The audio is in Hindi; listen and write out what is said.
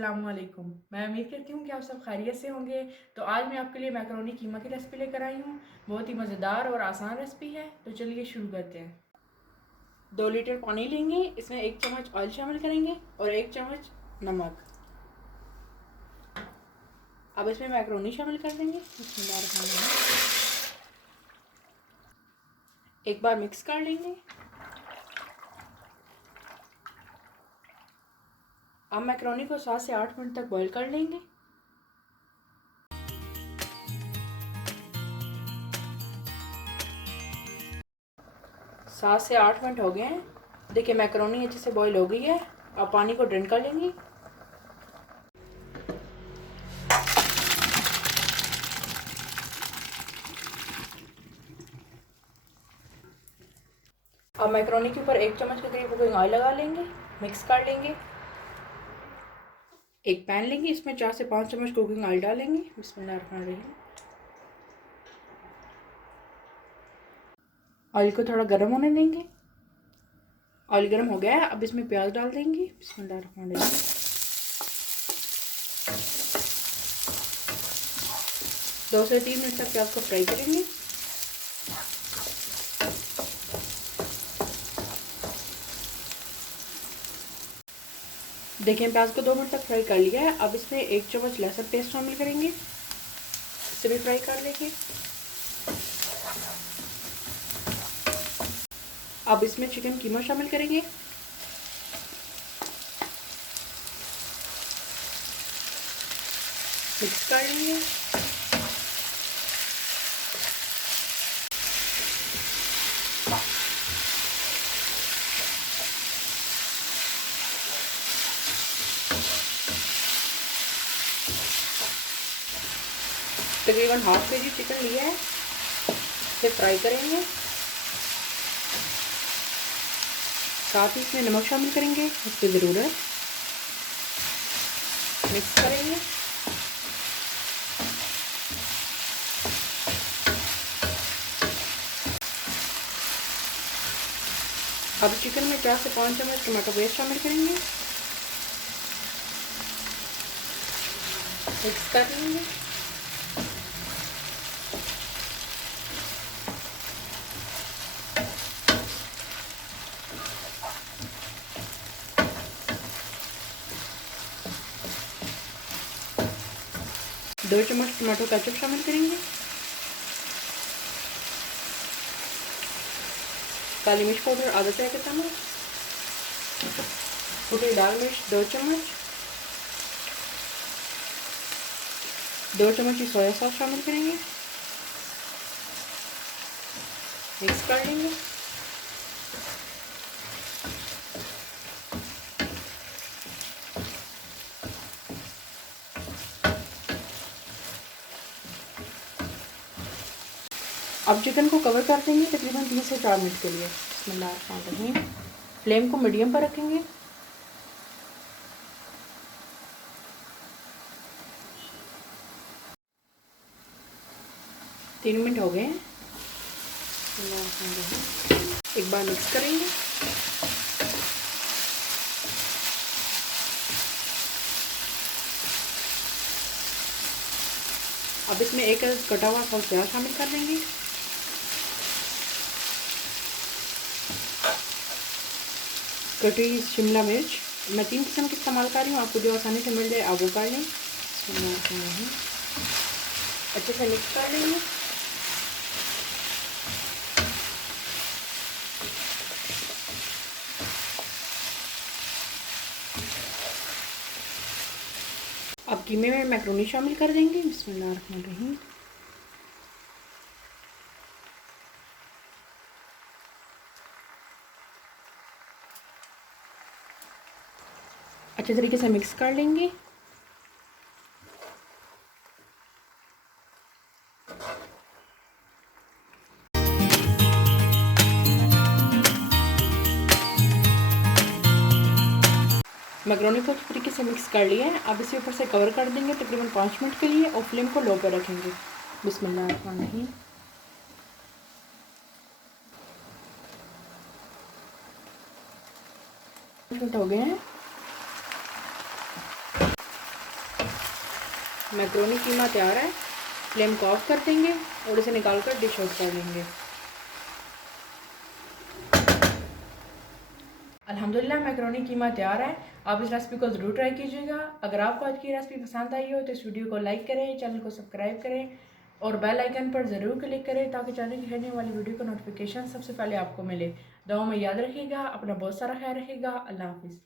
अस्सलामुअलैकुम। मैं उम्मीद करती हूँ कि आप सब खैरियत से होंगे। तो आज मैं आपके लिए मैकरोनी कीमा की रेसिपी लेकर आई हूँ। बहुत ही मज़ेदार और आसान रेसिपी है। तो चलिए शुरू करते हैं। 2 लीटर पानी लेंगे, इसमें 1 चम्मच ऑयल शामिल करेंगे और 1 चम्मच नमक। अब इसमें मैकरोनी शामिल कर देंगे। एक बार मिक्स कर लेंगे। अब मैकरोनी को 7 से 8 मिनट तक बॉईल कर लेंगे। सात से 8 मिनट हो गए हैं। देखिए मैकरोनी अच्छे से बॉईल हो गई है। अब पानी को ड्रेन कर लेंगे। अब मैकरोनी के ऊपर 1 चम्मच के करीब कुकिंग ऑयल लगा लेंगे। मिक्स कर लेंगे। एक पैन लेंगे, इसमें 4 से 5 चम्मच कुकिंग ऑयल डालेंगे। बिस्मिल्लाहिर्रहमानिर्रहीम। ऑयल को थोड़ा गर्म होने देंगे। ऑयल गर्म हो गया है, अब इसमें प्याज डाल देंगे। बिस्मिल्लाहिर्रहमानिर्रहीम। 2 से 3 मिनट तक प्याज को फ्राई करेंगे। देखिए प्याज को 2 मिनट तक फ्राई कर लिया है। अब इसमें 1 चम्मच लहसुन पेस्ट शामिल करेंगे, इसे भी फ्राई कर लेंगे। अब इसमें चिकन कीमा शामिल करेंगे। मिक्स कर लेंगे। तकरीबन ½ kg चिकन लिया है, इसे फ्राई करेंगे। साथ ही इसमें नमक शामिल करेंगे उसकी ज़रूरत। मिक्स करेंगे। अब चिकन में 4 से 5 चम्मच टमाटो पेस्ट शामिल करेंगे। मिक्स कर लेंगे। दो चम्मच टमाटो केचप शामिल करेंगे। काली मिर्च पाउडर आधा चाय का चम्मच। कुटी लाल मिर्च 2 चम्मच। 2 चम्मच की सोया सॉस शामिल करेंगे। मिक्स कर लेंगे। अब चिकन को कवर कर देंगे तकरीबन 3 से 4 मिनट के लिए। बिस्मिल्लाहिर्रहमानिर्रहीम। फ्लेम को मीडियम पर रखेंगे। तीन मिनट हो गए हैं। एक बार मिक्स करेंगे। अब इसमें एक कटा हुआ सॉस प्याज शामिल कर देंगे। कटी शिमला मिर्च मैं 3 किस्म की इस्तेमाल कर रही हूँ, आपको जो आसानी से मिल जाए आप वो कर लें। अच्छे से मिक्स कर लेंगे। अब कीमे में मैकरोनी शामिल कर देंगे। बिस्मिल्लाहिर्रहमानिर्रहीम। अच्छे तरीके से मिक्स कर लेंगे। मैकरोनी को अच्छी तरीके से मिक्स कर लिया है। अब इसे ऊपर से कवर कर देंगे तकरीबन 5 मिनट के लिए और फ्लेम को लो पर रखेंगे। बिस्मिल्लाहिर्रहमानिर्रहीम। 5 मिनट हो गए हैं। मैकरोनी कीमा तैयार है। फ्लेम को ऑफ कर देंगे और इसे निकाल कर डिश आउट कर लेंगे। अल्हम्दुलिल्लाह मैकरोनी कीमा तैयार है। आप इस रेसिपी को ज़रूर ट्राई कीजिएगा। अगर आपको आज की रेसिपी पसंद आई हो तो इस वीडियो को लाइक करें, चैनल को सब्सक्राइब करें और बेल आइकन पर ज़रूर क्लिक करें ताकि चैनल की रहने वाली वीडियो का नोटिफिकेशन सबसे पहले आपको मिले। दुआ में याद रखिएगा, अपना बहुत सारा ख्याल रखिएगा। अल्लाह हाफिज़।